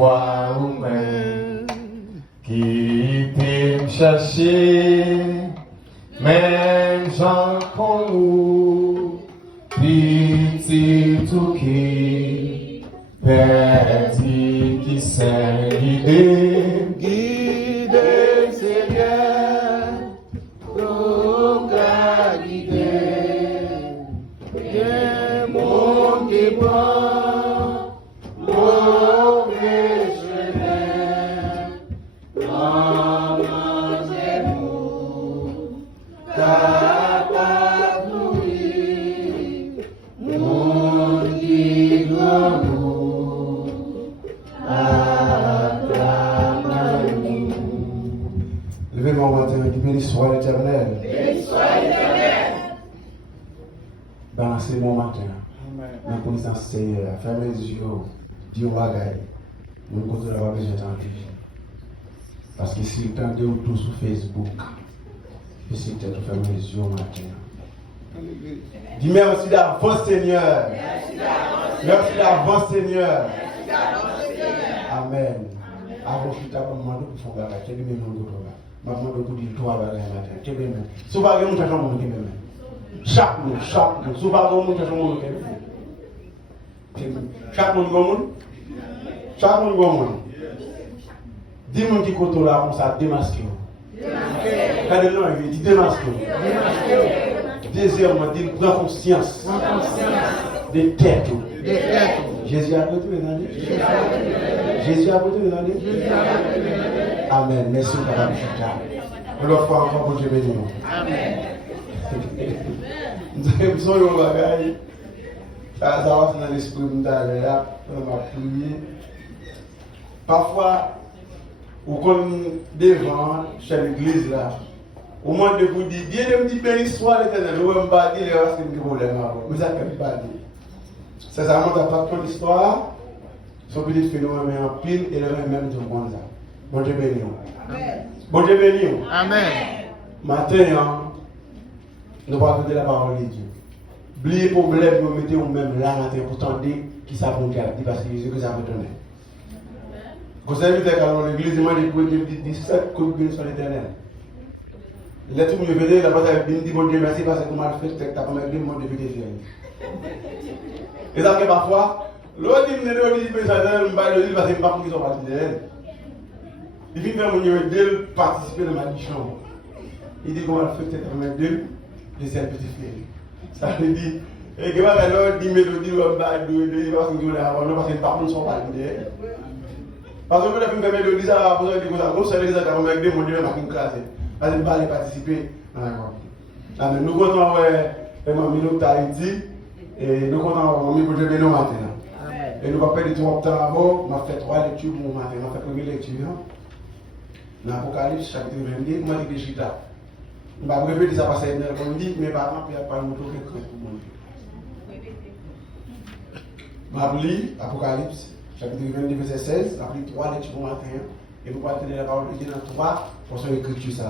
fois vous-même qui t'aime chercher, même Jean qu'on nous, petit tout qui perdu qui s'est guidé, guidé Seigneur, pour guider, des mondes qui prend mauvais chemin, avancez-vous, capable mourir, monde qui doit nous acclamer. Levez-moi au matin, qui béni soit l'Éternel. Béni soit l'Éternel. Dans ce bon matin, dans la connaissance Seigneur, fermez les yeux, dis au bagaille, nous continuons d'avoir besoin d'entendre. Parce que si le temps de tout sur Facebook, c'est peut-être fermer les yeux au matin. Dis merci d'avance Seigneur. Merci d'avance Seigneur. Amen. Avant que tu aies demandé pour faire bagaille, tu as dit même non. Je vais vous dire toi bagaille matin. Tu as dit même. Si vous avez un monde, chaque monde, si vous avez un monde, chaque monde. Dis-moi qui côté là comme ça démasqué. Quand le nom il dit démasqué. Deuxièmement, dit prends conscience. Des têtes. Jésus a prêté les années. Jésus a prêté les années. Amen. Merci papa. L'autre fois encore pour Dieu béni. Amen. Nous avons un bagage. Ça va dans l'esprit de là, on va prier. Parfois, ou comme devant chez l'église là, au moins de vous dire, bien de me dire béni soit l'Éternel, je ne vais pas dire parce que je problème avant. Mais ça ne peut pas dire. Ça montre à pas ton histoire, son petit phénomène en pile et le même de monde. Bon Dieu béni. Bon Dieu béni. Amen. Maintenant, nous allons écouter la parole de Dieu. Oubliez les problèmes, vous mettez vous-même là matin pour tenter qui ça vous dit parce que Jésus que ça vous donne. Vous savez que dans l'église, il m'a dit 17 coups de sur l'Éternel. Là, tout le monde venait, la bataille dit bon Dieu, merci parce que vous m'avez fait, tu as pas mal de monde depuis des filles. Et ça fait parfois, l'autre dit, il dit, parce que je ne sais pas qu'ils sont partis de elle. Il dit, faire mon Dieu participer dans ma mission. Il dit, comment fait, tu as pas mal de cette petite fille. Ça veut dire, et que alors, dit, mélodie, ou un bas de parce que nous l'avons, parce que par contre, ils sont partis de elle. Parce que quand on fait ça, on a dit que ça, on sait que ça va avec des modules qui sont classés. Parce que pas participer. Amen. Nous comptons vraiment minute Haïti et nous comptons pour Dieu béni matin. Et nous allons perdre trop de temps avant. On a fait 3 lectures pour matin. On a fait la première lecture. Dans l'Apocalypse, chapitre 22, on a dit que Chita. On va répéter ça parce que on dit mes parents ne peuvent pas nous trouver pour moi. On va lire l'Apocalypse. Chapitre 22, verset 16, après 3 lectures pour matin, et vous pouvez tenir la parole de Dieu dans 3 portions d'écriture. Ça.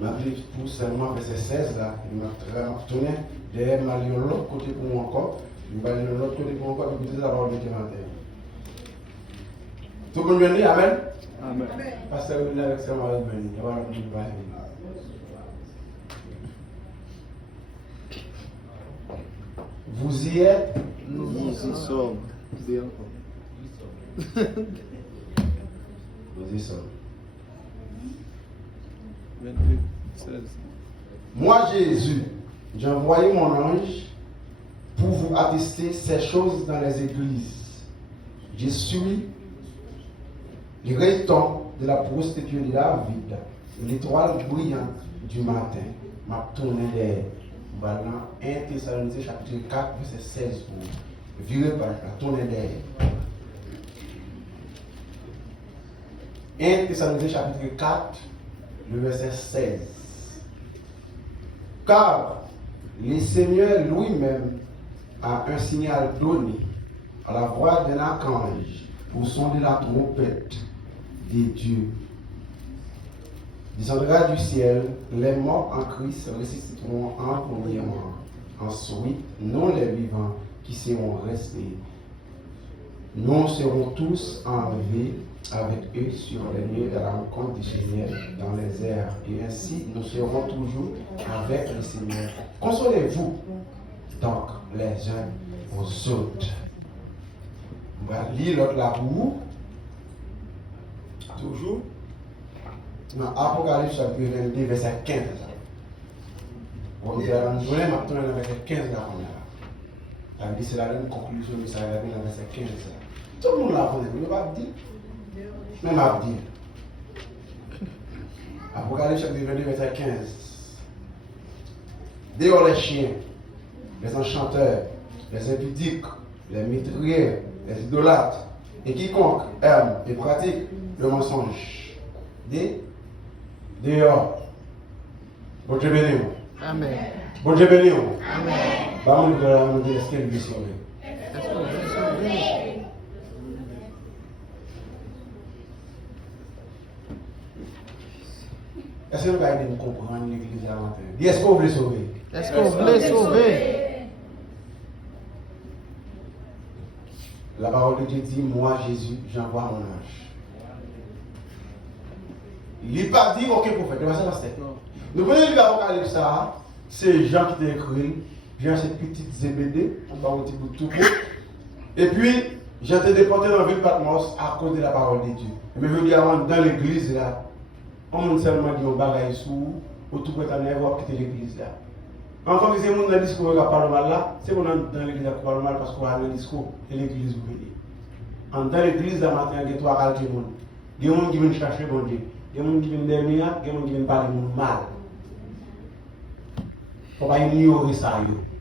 Ma Bible pour seulement verset 16, là, il m'a tourné, derrière, il m'a lu l'autre côté pour moi encore, il m'a lu l'autre côté pour moi encore, et vous dites la parole de Dieu matin. Tout le monde vient dire Amen? Amen. Pasteur, vous venez avec ça, on va venir. Vous y êtes? Nous y sommes. Nous y sommes. 28, 16. Moi, Jésus, j'ai envoyé mon ange pour vous attester ces choses dans les églises. Je suis le réton de la prostituée de David, l'étoile brillante du matin, m'a tourné derrière. Dans 1 Thessaloniciens chapitre 4, verset 16 pour virer par la tourner derrière. 1 Thessaloniciens chapitre 4, le verset 16. Car le Seigneur lui-même a un signal donné à la voix d'un archange pour sonder la trompette de Dieu. descendra du ciel, les morts en Christ ressusciteront en premièrement. Ensuite, nous les vivants qui seront restés, nous serons tous enlevés avec eux sur les nuées à la rencontre du Seigneur dans les airs. Et ainsi, nous serons toujours avec le Seigneur. Consolez-vous donc les uns aux autres. On va lire l'autre là pour vous. Toujours. Dans Apocalypse chapitre 22, verset 15. On va maintenant dans verset 15 là. C'est la même conclusion de ça, dans verset 15. Tout le monde l'a connaît, mais pas dire. Même à dire. Apocalypse chapitre 22, verset 15. Dehors les chiens, les enchanteurs, les impudiques, les métriers, les idolâtres, et quiconque aime et pratique le mensonge. Dehors. Bon Dieu béni. Amen. Bon Dieu béni. Amen. Bah, nous allons nous dire est-ce qu'elle lui sauve. Est-ce que vous allez nous comprendre l'église à matin? Dis, est-ce que vous voulez sauver? Est-ce que vous voulez sauver? La parole de Dieu dit, moi Jésus, j'envoie mon ange. Il n'est pas dit aucun prophète. Nous prenons le livre d'Apocalypse, c'est Jean qui t'a écrit, Jean cette petite Zébédée, on va un petit bout de tout. Et puis, j'ai été déporté dans la ville de Patmos à cause de la parole de Dieu. Mais je veux dire, dans l'église là, on m'a seulement dit, on bagaille sous, au tout point de voir quitter l'église là. Encore que c'est mon dans le discours qui parle mal là, c'est mon dans l'église qui parle mal parce qu'on a le discours et l'église vous payez. Dans l'église là, matin, il y a trois quartiers de monde. Il y a des gens qui viennent chercher bon Dieu. Il y a des gens qui viennent dormir, il y a des gens qui viennent parler mal. Il ne faut pas ignorer ça.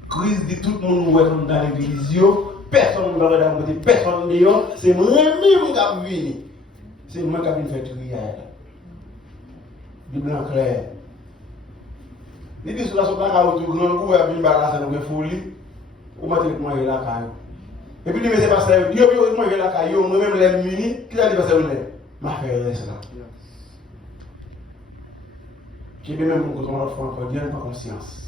Crise de tout le monde dans l'église, personne ne va regarder, personne ne va c'est moi-même qui vais venir. C'est moi qui vais faire trier. Bible en clair. Les discours là sont pas à l'autre grand coup, et puis il va dans une folie, ou maintenant il mange la caille. Et puis il met pas ça, il mange la caille, moi-même les muni, qui a dit que c'est une ma frère reste là. Qui est même pour qu'on l'offre encore, bien pas conscience.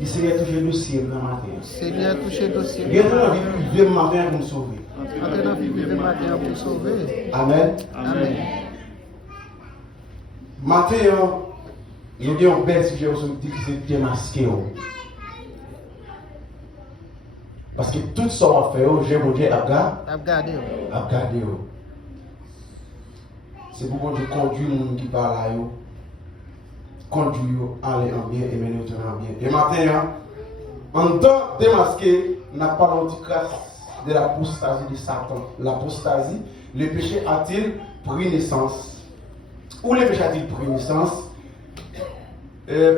Il s'est touché le dossier dans matin. C'est bien touché le dossier. Il y a envie de vivre matin pour me sauver. Maintenant, envie de vivre matin pour sauver. Amen. Amen. Matin, nous avons un bel sujet aujourd'hui qui c'est démasqué. Parce que tout ça va faire, j'ai mon Dieu à garder. C'est pour Dieu conduire les gens qui parlent à eux. Conduire, aller en bien et mener en bien. Et maintenant, en temps démasqué, n'a pas l'antichrist de l'apostasie de Satan. L'apostasie, le péché a-t-il pris naissance? Où le péché a-t-il pris naissance?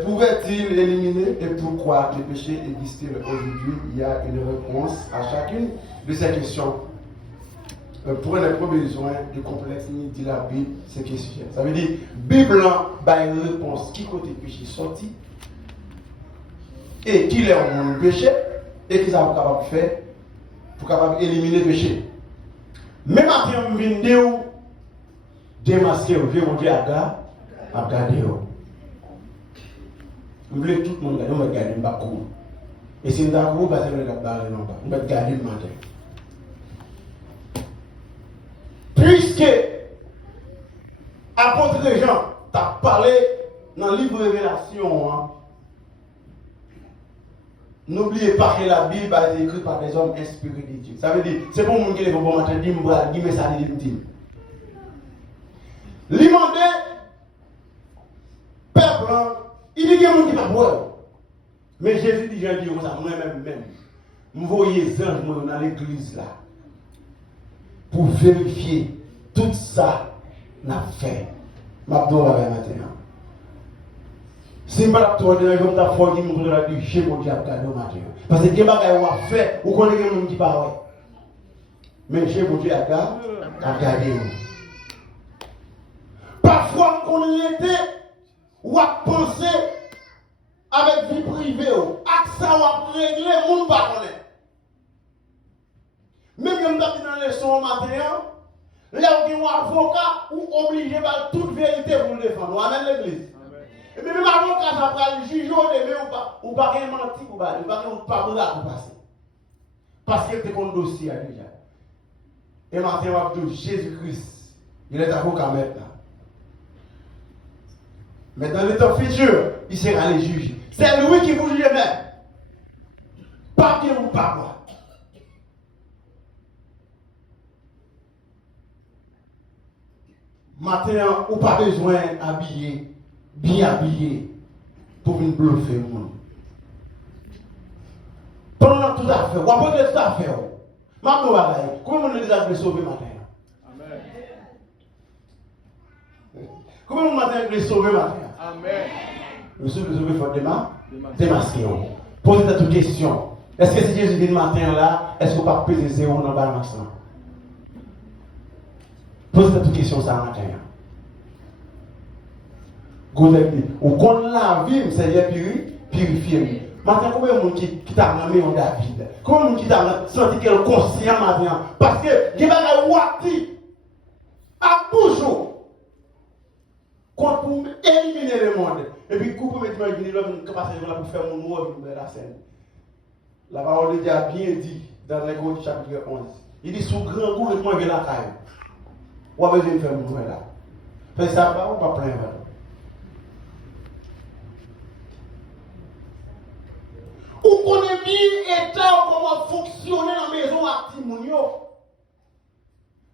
Pouvait-il éliminer et pourquoi le péché existe aujourd'hui? Il y a une réponse à chacune de ces questions. Pour n'être pas besoin de complexe ni dit la Bible, c'est question. Ça veut dire, Bible a une réponse qui côté péché sorti et qui est en monde péché et qui sont capable de faire pour capable éliminer le péché. Même après un vidéo démasqué, on veut Dieu à garder. On veut tout le monde garder, on va garder un cours. Et si on a un cours, on va garder le matin. Puisque apôtre Jean t'a parlé dans le livre de Révélation, n'oubliez pas que la Bible a été écrite par des hommes inspirés de Dieu. Ça veut dire, c'est pour moi qui est bon matin, dis-moi ça, dis-moi. L'imandé, peuple, il dit qu'il y a un monde qui va boire. Mais Jésus dit, j'ai dit ça, moi-même, je voyais les anges dans l'église là. Pour vérifier tout ça n'a fait. Maintenant, maintenant. Si je ne pas toi, je vais te faire dire que je vais chez mon diable matin. Parce que les bagages qu'on a fait, ou qu'on a des gens qui parlent. Mais chez mon diable à garder. Parfois, on était ou à penser avec vie privée, avec ça, ou à régler le monde par contre. Même quand on a dans les leçons matin, là où un avocat ou obligé par toute vérité pour le défendre. Amen l'église. Et puis même avocat, ça prend le juge ou pas qu'un menti ou pas pour passer. Parce que tu es un dossier déjà. Et maintenant, on va dire Jésus-Christ, il est avocat maintenant. Mais dans le temps futur, il sera le juge. C'est lui qui vous juge même. Pas bien ou pas moi. Matin, ou pas besoin d'habiller, bien habillé, pour venir bluffer le monde. Pendant tout à fait, ou après tout à fait, comment on les a sauvé matin? Amen. Comment on matin les sauver matin? Amen. Le seul que sauver faut démasquer. Posez cette question. Est-ce que si Jésus vient le matin là, est-ce qu'on va peser zéro dans le balance? Posez cette question ça matin. Ou qu'on la vie, c'est purifier. Maintenant, combien de monde qui t'a ramené en David? Combien de monde qui t'a senti qu'elle est conscient maintenant? Parce que il va y avoir à bouche pour éliminer le monde. Et puis, pour mettre l'homme capacité pour faire mon mot avec la scène. La parole de Dieu a bien dit dans l'Hébreux chapitre 11. Il dit sous grand gouvernement de la caille. Ou avez besoin de faire mon mot là? Faites ça pas ou pas plein de ou connaît bien état comment fonctionner dans la maison à Timonio.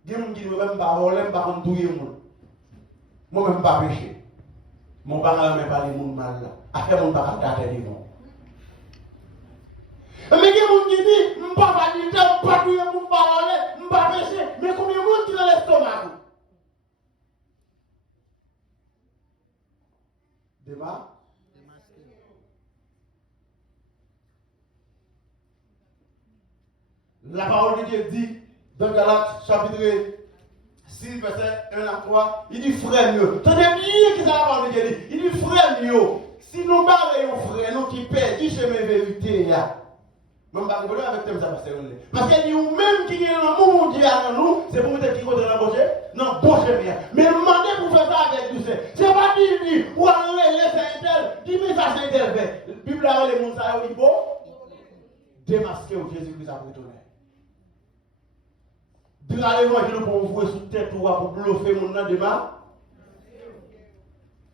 Il y a des gens qui ne veulent même pas voler, pas condouiller mon. Moi même pas péché. Mon parent même pas les gens mal là. Après mon parent garder les gens. Mais il y a des gens qui disent, je ne vais pas dire, je ne vais pas douiller mon parole, je ne vais pas pécher. Mais combien de monde qui dans l'estomac? Demain. La parole de Dieu dit dans Galates chapitre 6, verset 1 à 3, il dit frère mieux. Tenez bien que ça la parole de Dieu dit. Il dit frère mieux. Si nous parlons frère, nous qui perdons chemin vérité. Même pas de avec thème ça parce que nous même qui est dans le monde Dieu à nous, c'est pour mettre qui côté dans le non, bon bien. Mais demandez pour faire ça avec douceur. C'est pas dire ou aller laisser un tel, dis-moi ça c'est un tel fait. La Bible a les monde ça au niveau démasquer au Jésus-Christ a retourné. Puis allez-vous pour vous sous tête pour bluffer mon nom demain.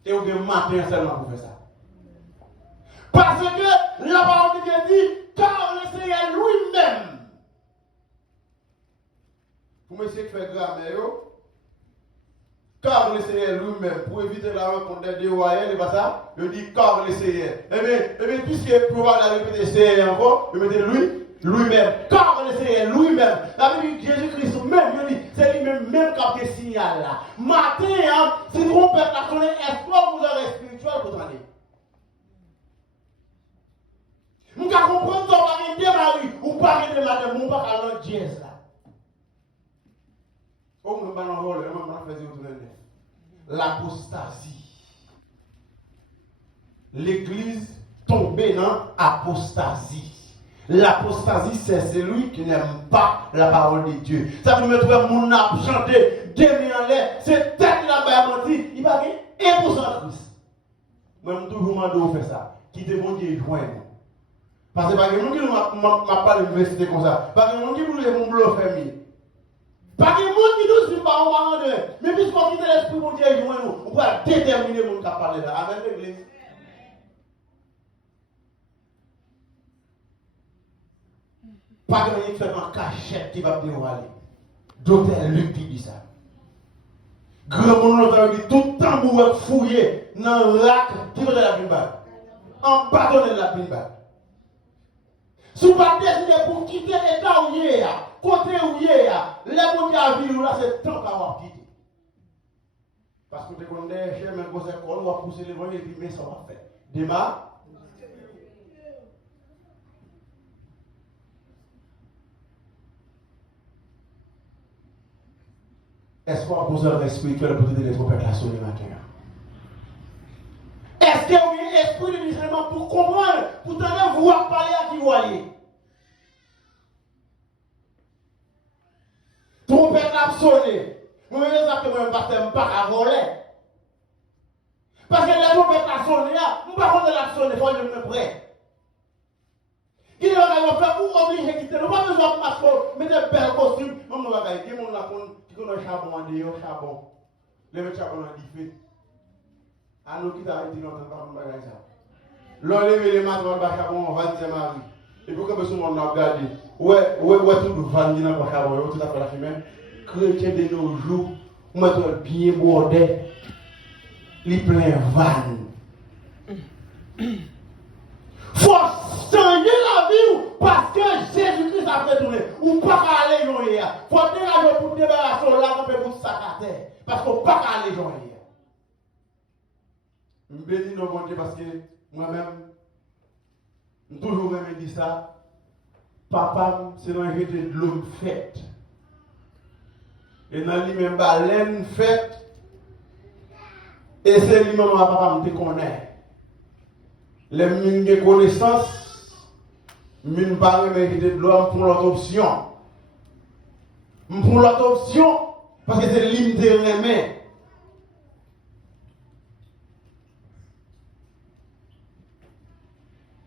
Et vous avez matin seulement pour faire ça. Parce que la parole de Dieu dit, car le Seigneur lui-même. Pour me faire grammaire, car le Seigneur lui-même, pour éviter la rencontre des dévoyés, et pas ça, il dit car le Seigneur. Eh bien, puisque pour la répéter Seigneur encore, il mettez lui-même, car le Seigneur lui-même. La Bible dit Jésus-Christ même, il dit, c'est lui-même même qui a des signal là. Matin, si vous peuple la sonner, est-ce que vous avez spirituel pour t'aller? Nous comprenons ça, on va démarrer, ou pas de madame, ou pas à l'autre dièse là. Oh, nous allons voir, on va faire l'apostasie. L'église tombée dans l'apostasie. L'apostasie, c'est celui qui n'aime pas la parole de Dieu. Ça veut mettre mon âme chanter, demi en l'air, c'est tête là-bas menti, il va gagner 1% Christ. Moi, je toujours demandé de faire ça. Qui devons Dieu joindre. Parce que par exemple, je m'a pas l'université comme ça. Parce que mon Dieu voulait mon bleu fermé. Parce que mon Dieu nous suit pas, on va rendre. Mais puisqu'on quitte l'esprit, mon Dieu joint nous, on va déterminer mon qui a parlé là. Amen, l'église. Pas de rien qui fait en cachette qui va dévoiler. Docteur Luc qui dit ça. Grand monde dit tout le temps vous êtes fouillé dans le lac qui est de la Bible. En bâtonnet de la Bible. Si vous ne décidez pour quitter l'état où il y a, côté où il y a, les gens qui ont vécu là, c'est temps d'avoir quitté. Parce que tu connais, chez mes grosses écoles, on va pousser les voyants et puis mais ça va faire. Demain, est-ce qu'on a posé un spirituel pour aider les trompes à sonner matin? Est-ce qu'il y a un esprit de discernement pour comprendre, pour t'en voir parler à qui voyez? Trompette a sonné. Moi, je sais que moi, je ne pas à voler. Parce que les gens peuvent la sonner, je ne peux pas la sonner, il faut que je me prête. Qui est là, faire ou obligé de quitter. Nous pas besoin de masque, mettre un bel costume. Même nous, qui est mon lapon, qui connaît le charbon, le charbon. Le charbon a dit fait. À nous qui t'arrêtent, nous n'entendons pas de bagage. L'on lève les mains dans le charbon, on va dire Marie. Et pour que personne ne regarde, ouais, tout le vent dans le charbon, tout à fait la fumée. Chrétien de nos jours, mettre bien bordé, les plein van. Faut changer la vie parce que Jésus-Christ a fait tourner. Ou pas aller dans hier. Faut dégager pour débarrasser là pour vous sacater. Parce qu'on pas aller dans hier. Je bénis nos bon Dieu parce que moi-même, toujours même dit ça. Papa, c'est dans le de l'homme fête. Et dans lui-même, l'aine fête. Et c'est lui-même, papa, me connaît. Les mines de connaissances, mine pas mériter de l'homme pour l'autre option. Pour l'autre option, parce que c'est l'hymne de remède.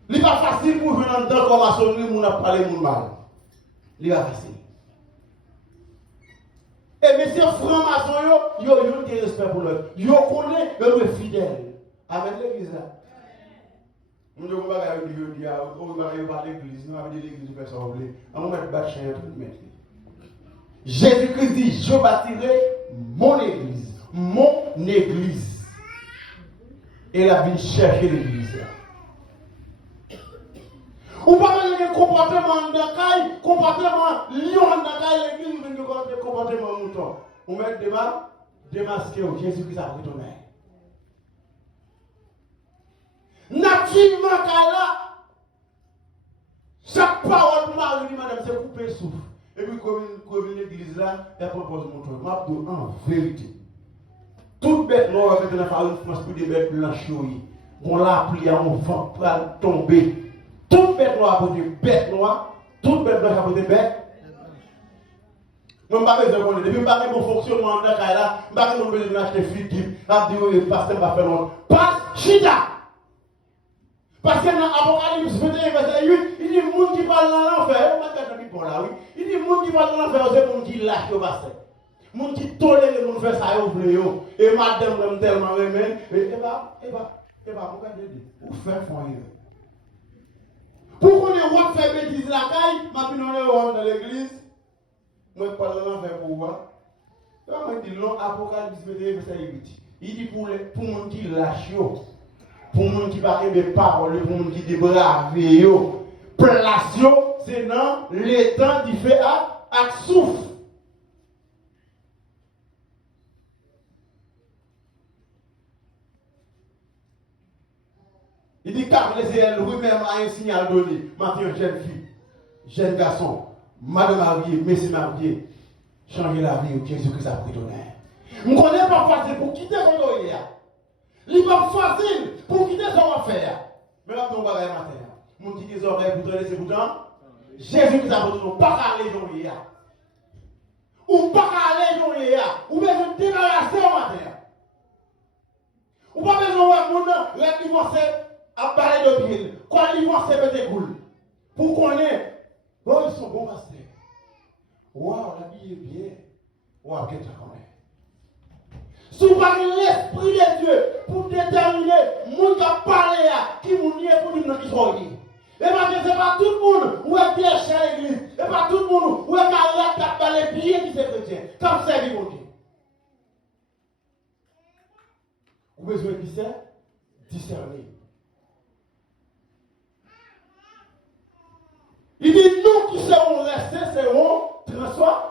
Ce n'est pas facile pour venir dans comme maçonnerie, pour nous parler de mal. Ce n'est pas facile. Et messieurs francs-maçons, ils ont des respect pour l'autre. Ils connaissent le fidèle. Amen l'église là. Nous ne pouvons pas dire l'église, nous avons dit l'église, on va mettre battre chien tout le monde. Jésus-Christ dit, je bâtirai mon église. Et la vie chercher l'église. Ou pas le comportement d'accueil, comportement lion d'accueil, l'église, mais le comportement mouton. On met des masques, Jésus-Christ a retourné. Nativement, là, chaque parole pour Marie, madame, c'est couper le souffle. Et puis, comme l'église là, elle propose mon tour. Ma en vérité. Toute bête noire qui est dans la farine, France pour des bêtes blanches, on l'a appelé à mon vent pour tomber. Toute bête noire pour des bêtes noires, toute bête blanche pour des bêtes. Je ne sais pas besoin de depuis que je mon fonctionnement dans la là, je ne sais pas besoin d'acheter frites, je vais dire, pasteur va faire longtemps. Pas chita! Parce que dans l'Apocalypse 21, verset 8, il dit, les gens qui parlent dans l'enfer, il dit, les gens qui parlent dans l'enfer, c'est les gens qui lâchent au passé. Les gens qui tolèrent les gens qui font ça, et madame m'aime tellement aimé, et vous faites fond. Pour qu'on ait droit de faire bêtise la caille, ma pine dans l'église, moi je parle dans l'enfer pour voir. Il dit, l'Apocalypse 21, verset 8, il dit, pour les gens qui lâchent, pour les gens qui parlent des paroles, pour les gens qui débrave, place, c'est dans l'étang qui fait à souffle. Il dit car les ailes lui-même a un signal donné. Maintenant, jeune fille, jeune garçon, madame mariée, messieurs mariés, changer la vie au Jésus-Christ a pris ton air. Je ne connais pas facile pour quitter son doyer. Il n'est pas facile pour quitter son affaire. Mais là, on va aller matin. Mon qui des oreilles pour te laisser pourtant. Jésus-Christ a pris ton air. Pas aller dans les ou pas aller dans les ou bien se débarrasser au matin. Ou pas besoin de mon les divorcer à parler de pied. Quand les divorcer peut cool. Pour qu'on ait. Bon, ils sont bons pasteurs. Waouh, la vie est bien. Waouh, qu'est-ce que tu connais? Si vous parlez l'esprit de Dieu pour déterminer mon qui a parlé qui vous nie pour dire qui sont liés. Et parce que ce n'est pas tout le monde où est bien chez l'église. Et pas tout le monde où est malade qui a parlé bien qui est chrétien. Comme ça, il vous dit. Vous avez besoin de discerner. Il dit nous qui serons restés serons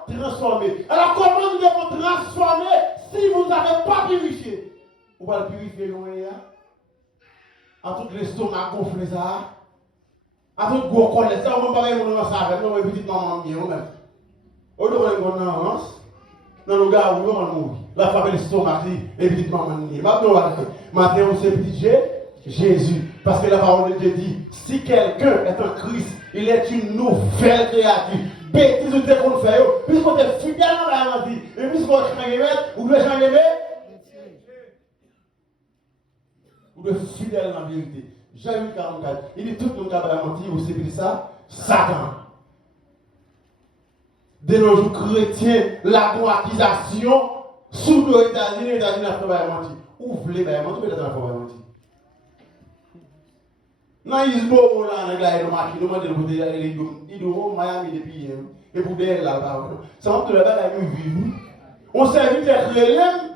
transformés. Alors comment nous devons transformer si vous n'avez pas purifié? Vous va le purifier loin à tout l'estomac gonflé ça. À tout gros collet ça, on va pas mon ça avec nous petite maman bien même. Au devant une avance dans le gars où on mourir. La famille l'estomac et petite maman ni. Matin on sait petit Jésus parce que la parole de Dieu dit si quelqu'un est en Christ, il est une nouvelle créature. bêtises ou te qu'on fait, puisqu'on est fidèle dans la vie, et puisqu'on change, ou doit changer, ou doit fidèle dans la vérité. Jean 44, il dit tout le monde qui a menti, vous savez ça, Satan. De nos jours chrétiens, la accusation sous les États-Unis, les États-Unis ont fait mentir. Où vous voulez faire mentir, peut-être faire mentir. Dans Isbo, là, il y a une machine, il y a Miami depuis hier, et pour derrière là, ça montre que le bagage est vivre. On s'invite à relève,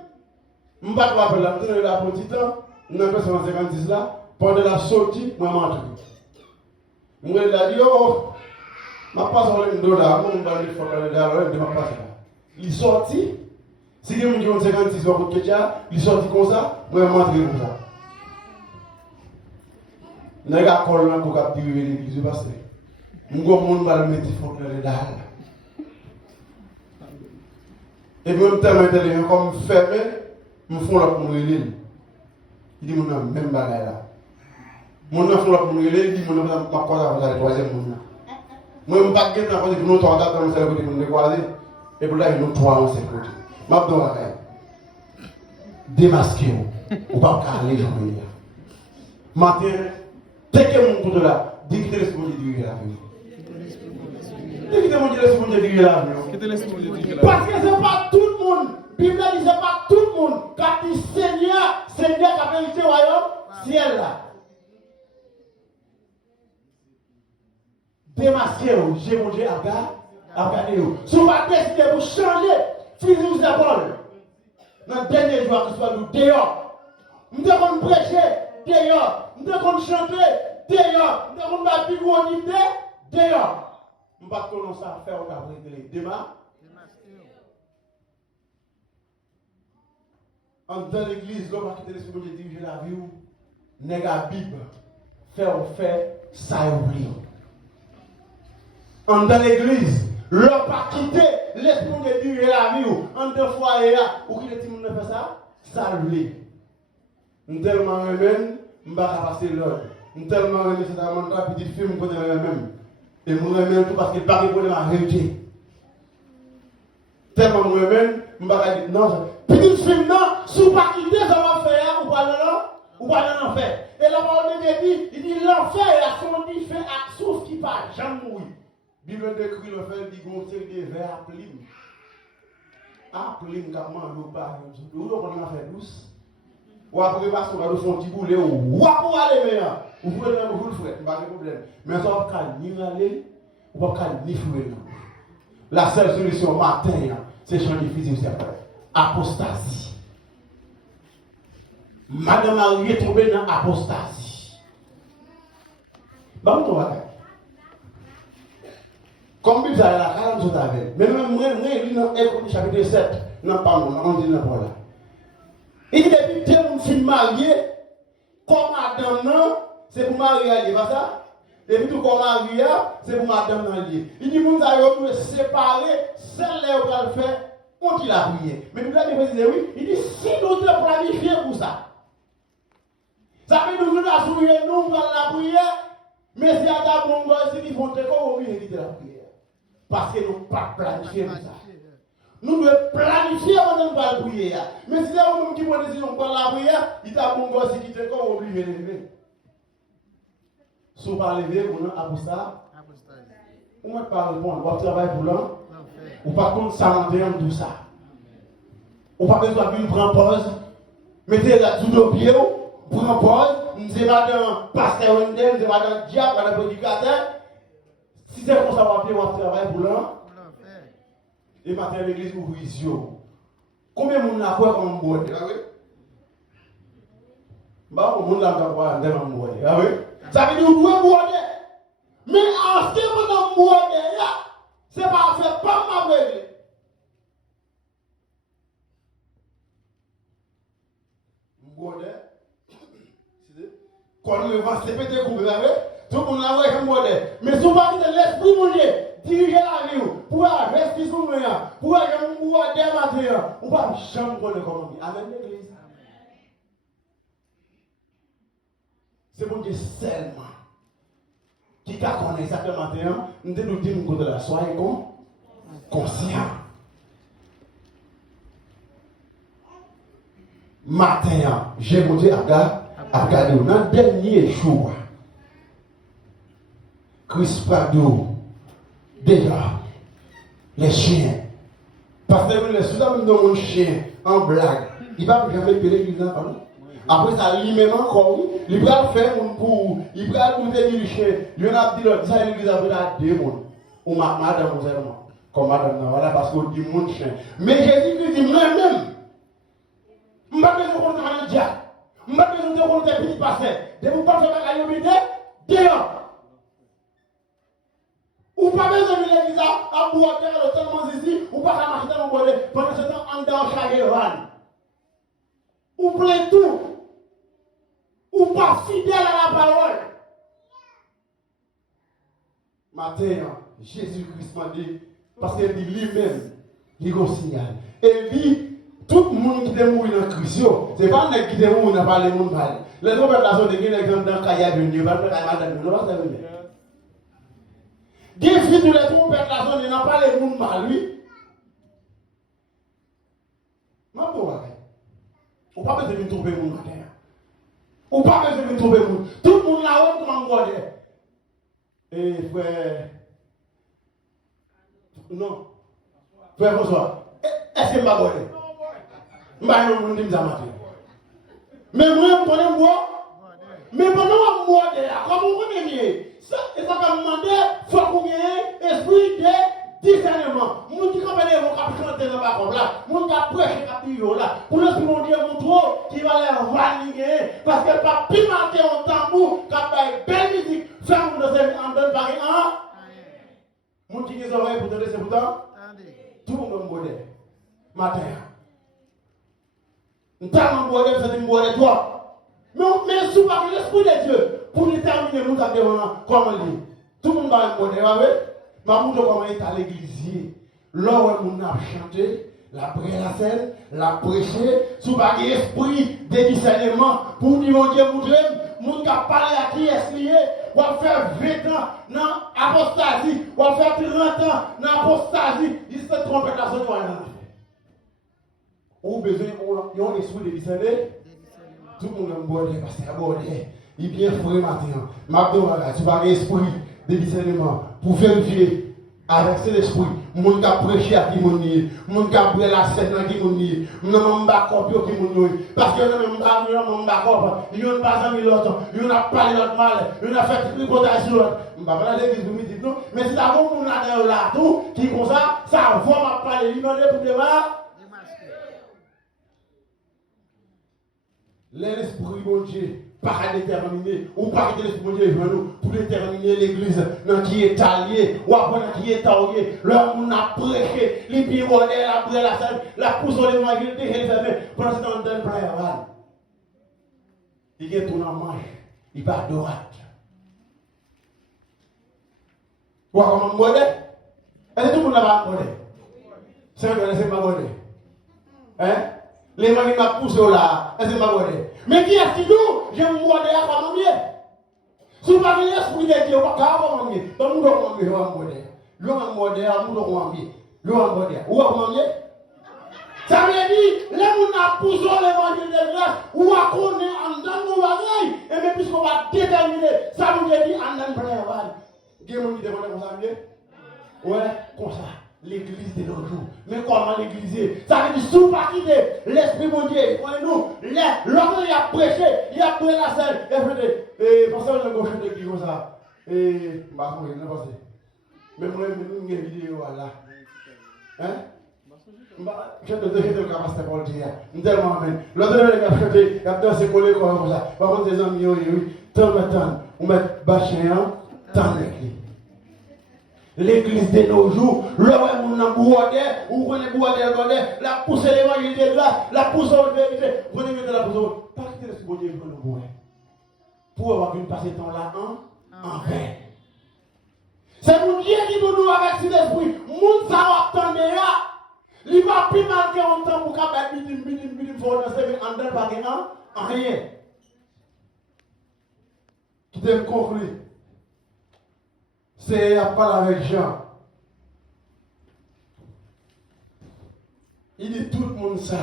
je ne vais pas rappeler la tenue de la petite temps, nous avons fait 150 là, pendant la sortie, moi, je m'entre. Je me dis, oh, je ne passe pas $1, je ne vais pas le faire, je ne vais pas passer là. Il est sorti, si quelqu'un qui ont 56 euros de ketchup, il est sorti comme ça, moi, je m'entre comme ça. Je n'ai pas de pour capturer l'église parce que je ne vais pas mettre des fautes dans les dalles. Et puis, je me comme fermé, je me fais la pour me relire. Il dit, mon même bagaille là. Mon enfant là pour me relire, il dit, mon enfant, ma cause à la troisième monde. Moi, je ne vais pas gagner dans le temps, je vais dans le côté pour me croiser. Et pour là, il y a nous trois en sécurité. Je vais dans la caille. Démasquez-vous. Ou pas aller dans le matin. Dès que mon coup de là, dis que l'esprit de Dieu est là. Dis que mon Dieu est là. Parce que ce n'est pas tout le monde. La Bible dit ce n'est pas tout le monde. Quand il dit Seigneur, Seigneur qui a vérité au royaume, ciel là. Démasquez-vous, j'ai mon Dieu à regarder. Si vous ne décidez pour changer, finissez d'abord. Dans le dernier jour, que ce soit nous dehors. Nous devons prêcher dehors. Nous devons chanter dehors. Nous devons faire plus gros idée dehors. Nous ne pouvons pas commencer à faire au régler. Demain, dans l'église, l'homme a quitté l'esprit de diriger la vie. N'est la Bible. Faire, ça oublie. Dans l'église, l'homme a quitté l'esprit de diriger la vie. En deux fois, ou qui est-il qui fait ça? Ça oublie. Nous tellement remène. Je ne vais pas passer l'ordre. Je suis tellement remis cet amendement, petit film, je connais même. Et je me remets tout parce qu'il paraît pour ma vérité. Tellement je me remets, je ne vais pas dire non. Petit film, non, si vous ne pas quitter, ça va faire, ou pas dans l'enfer. Et la parole de Dieu dit, il dit l'enfer est à son dit fait à souffle qui part, jamais mourir. Bible décrit l'enfer, il dit qu'on tire des verres à plume. À plume, comment on va pas, on va faire douce. Ou après, parce qu'on va nous faire un petit boulet, ou pour aller meilleur. Vous pouvez vous le faire, pas de problème. Mais ça va pas ni aller, ou pas ni fouiller. La seule solution matin, c'est changer physique, c'est apostasie. Madame Marie est tombée dans l'apostasie. Bah, on va faire. Comme Bible, ça a la calme sur ta vie. Mais même moi, je lis dans Écoute chapitre 7, non pas moi, on dit dans là. Il dit depuis que vous êtes marié, comme Adam, c'est pour marier allié, pas ça? Et puis tout comme marié, c'est pour madame allié. Il dit vous allez séparer, celle-là vous allez faire, on dit la prière. Mais nous avons dit oui, il dit si nous te planifions pour ça. Ça veut dire que nous assurons nous pour la prière, mais si Adam bon gosse qui font des quoi, on va éviter la prière. Parce que nous pas planifié pour ça. Nous devons planifier avant de la prière. Mais si c'est un qui prend une décision pour la prière, il t'a bon gosse qui te comme obligé de lever. Si vous ne parlez pas, vous n'avez pas ça. Vous ne parlez pas, vous travaillez pour l'an. Vous ne parlez pas de ça, tout ça. Vous ne parlez pas de prendre pause. Mettez la tout au pied, prenez pause. Nous ne sommes pas dans pasteur, nous ne sommes pas dans diable, dans le prédicateur. Si c'est comme ça, vous travaillez pour l'an. Et matin, l'église ouvre les yeux. Combien de monde n'a pas comme un mot? Bah, le monde n'a pas comme un mot. Ça veut dire que vous pouvez boire. Mais en ce moment, boire, c'est pas faire pas ma règle. Boire. Quand le vent s'est pété, vous savez, tout le monde n'a pas comme boire. Mais souvent, l'esprit mouillé. Diriger la vie, pour rester sur nous, pour aller boire des matériaux, on ne va jamais connaître comment dire. Amen, l'église. C'est pour Dieu seulement qui qu'à connaître exactement matin, nous devons dire nous côté là, soyez conscient. Matin, j'ai monté à regarder dans le dernier jour. Chris Prado, déjà, les chiens. Parce que les soldats me donnent un chien en blague. Il ne va jamais payer l'église. Après ça, lui-même encore, il va faire un coup, il va tout dire du chien. Il va dire que ça, l'église a fait deux mondes. Ou madame, vous êtes comme madame, voilà, parce qu'on dit mon chien. Mais Jésus dit moi-même, je ne vais pas besoin de faire un diable. Je ne vais pas besoin de faire un petit passé. De vous pas faire un obédé, dehors. Ou pas besoin de l'église à boire le temps ici, ou pas à marcher dans le bois pendant ce temps en dehors chaque van. Ou plein tout. Ou pas fidèle à la parole. Matin, Jésus-Christ m'a dit, parce qu'il dit lui-même, il est un signal. Et lui, tout le monde qui est mort dans Christ, ce n'est pas un qui est mort dans le monde. Les autres personnes qui sont dans le cas de Dieu, des filles de les trompettes la zone, ils n'ont pas les mondes mal, lui. Ma pauvre, on pas besoin de trouver le monde matin. On pas besoin de trouver le monde. Tout le monde là-haut, comment on dit. Et frère. Non. Frère François, est-ce que je vais je vais dire ça matin. Mais moi, je connais moi. Mais pendant que moi, comment on connaît ça, et ça va me demander, il faut qu'on ait esprit de discernement. Mon qui comprend les mots qui chantent dans ma comme là, mon qui prêche qui là, pour le second Dieu, mon trop, qui va les vaniguer, parce qu'elle va pimenter en tambour, qui va une belle musique, faire mon deuxième en donne par un. Mon qui les oreilles pour donner c'est pourtant, tout le monde me bonnet. Matin. Nous t'avons bonnet, c'est une bonne toi. Mais sous par l'esprit de Dieu, pour déterminer nous comment on dit. Tout le monde va me bonnet, ma moudre comment est à l'église. Là où on a chanté, la prière la scène, la prêcher, sous par l'esprit de discernement, pour dire mon Dieu, mon qui a parlé à qui est lié, on va faire 20 ans dans l'apostasie, on va faire 30 ans dans l'apostasie, il se trompe la zone. On a besoin d'un esprit de discernement. Tout le monde est abordé, parce qu'il est abordé. Il est bien frais matin. Maintenant, tu vas avoir l'esprit de discernement pour vérifier avec cet esprit. Mon qui a prêché à qui mon nid, mon qui a brûlé la scène à qui mon nid, mon qui a copié qui mon nid. Parce qu'il y a même pas il y a pas mis l'autre, il y a pas l'autre mal, il y a fait une hypothèse sur l'autre. Je ne vais pas l'église vous me dites non, mais c'est d'abord mon là tout qui comme ça voit ma parler, il m'a dit pour démarrer. L'esprit de Dieu, pas déterminer, ou pas que l'esprit de Dieu est nous pour déterminer l'église dans qui est allié, ou après qui est allié. Là, on a prêché, les pieds modèles, après la salle, la pousse de l'évangile, il est fermé, pendant ce temps, on donne pas à la il est tout en manche, il va à droite. Ou comment modèle? Est-ce que tout le monde n'a pas modèle? C'est un pas modèle. Hein? Les gens qui m'ont poussé là, est-ce que pas modèle? Mais qui est-ce qui nous? J'aime modèle à comment mieux? Si vous avez l'esprit de Dieu, vous ne pouvez pas comment mieux. Donc, nous devons mieux, vous modèle. Nous modèle, nous devons mieux. Nous modèle. Ou comment mieux? Ça veut dire, les gens qui ont poussé l'évangile de grâce, ou à connaître en dans nos bagailles, et même puisqu'on va déterminer, ça veut dire en dans nos bagailles. Qui est-ce qui demande comme ça mieux? Ouais, comme ça. L'église de nos jours. Mais comment l'église? Ça veut dire sous partie de l'esprit de Dieu. Nous, l'homme il a prêché, il a pris la scène. Et pour ça, on a gauche de l'église comme ça. Et, bah, oui, on a passé. Mais moi, nous, une vidéo là. Hein? Je te dis que le capacité pour le dire. Tellement amen. L'autre, il a chanté, il a dansé collé comme ça. Par contre, des amis, oui, tant de temps, on met bachéant, tant d'église. L'église de nos jours, là où on a boudé, où on a boudé, la pousse l'évangile de là, la pousse au vérité, vous allez mettre la pousse au. Pas que ce que Dieu veut nous boire. Pour avoir pu passer temps là en vain. C'est mon Dieu qui nous avec cet esprit. Moun ça va attendre là. Il va plus marquer en temps pour qu'à bidim, faut danser, en dedans, pas rien. Qui t'aime conclure. c'est à parler avec Jean. Il dit tout le monde ça,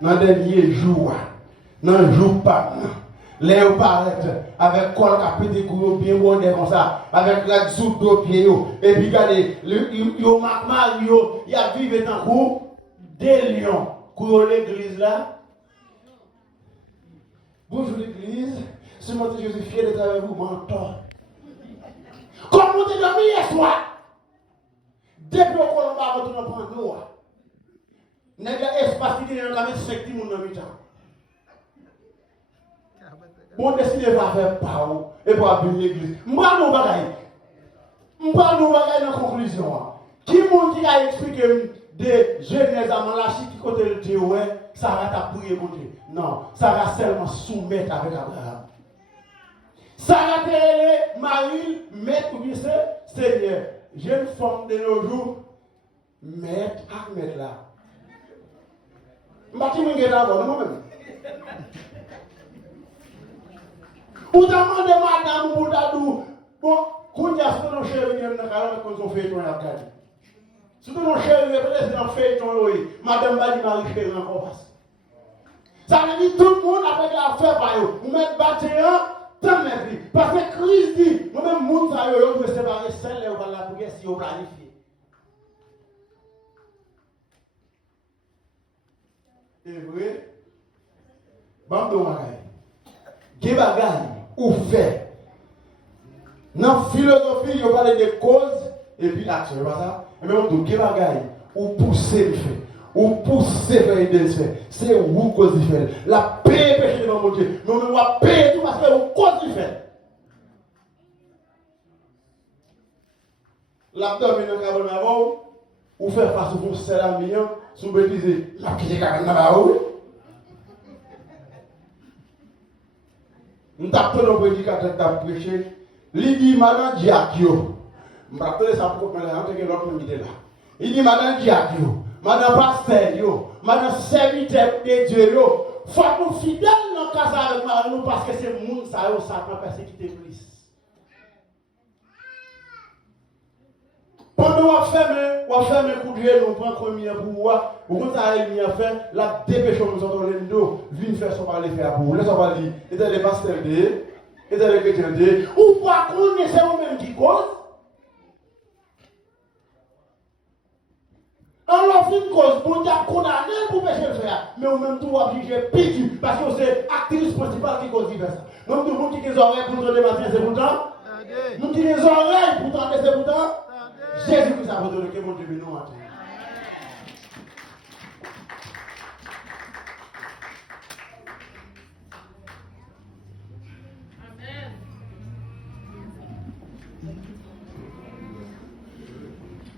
dans les derniers jours, dans le jour pas, les paraître avec col capé couilles bien bon comme ça, avec la soupe d'eau pied, et puis regardez, yo Mario, il a vécu dans cours des lions, pour l'église là. Bonjour l'église, c'est moi Jésus fier d'être avec vous, mentor. Comment tu dormi hier soir? Depuis qu'on va retourner prendre nous. N'est-ce pas espace qui est dans la 5 personnes dans le temps. Bon décidé de faire pas et pour abîmer l'église. Moi nous bagaille. Moi nous bagaille dans la conclusion. Qui monde qui a expliqué de Genèse à Malachie qui côté le Dieu ça va t'appuyer côté. Non, ça va seulement soumettre avec Abraham. Ça va te Marie mettre ou bien Seigneur. Jeune femme de nos jours mettre à mettre là. Mbati mwingi d'abord, nous-mêmes. Ou demandez madame ou dadou, bon, quand il y a ce que nous chéris, nous avons quand on fait ton accord. Ce que nous chéris, peut-être dans fait ton oui, madame va dire Marie chérie encore passe. Ça veut dire tout le monde avec l'affaire par eux. Vous mettez bâtiment, tant de parce que Christ dit, nous-mêmes, nous devons séparer celle et on va la prière si on planifie. C'est vrai. Bande de bagaille ou fait. Dans la philosophie, on parle de causes et puis l'action. C'est pas ça? Mais on dit bagaille ou pousser le fait. Ou pousser vers le fait. C'est où cause du fait. La paix péché devant mon Dieu. Mais on va payer tout parce que c'est cause du fait. L'abdomen dans le cabane ou faire face au sel à million, sous bêtise, la petite cabane dans la rue. Nous avons le prédicateur qui a prêché. Il dit, Madame Diakio. Je me rappelle ça pour que l'autre me là. Il dit, Madame Diakio, Madame Pasteur, Madame Serviteur de Dieu, il faut que nous fidèles dans le cas avec nous parce que c'est le monde ça peut persécuter plus. Pendant qu'on fait mes coups de pied, nous prenons combien pour voir, vous comptez à faire, la dépêche nous entendons les dos, viens faire son parler faire pour vous. Laissez-moi pas dire, et les pasteurs et les chrétiens, ou pas qu'on est vous-même qui cause. Alors, une cause, pour dire qu'on a rien pour pécher le faire, mais au même temps, obligé piquer, parce que c'est l'actrice principale qui cause diverses. Donc, tout le monde qui a des oreilles pour entendre les matins, c'est pourtant. Nous qui a des oreilles pour entendre, c'est pourtant. Jésus qui s'est donné que mon Dieu nous matin. Amen.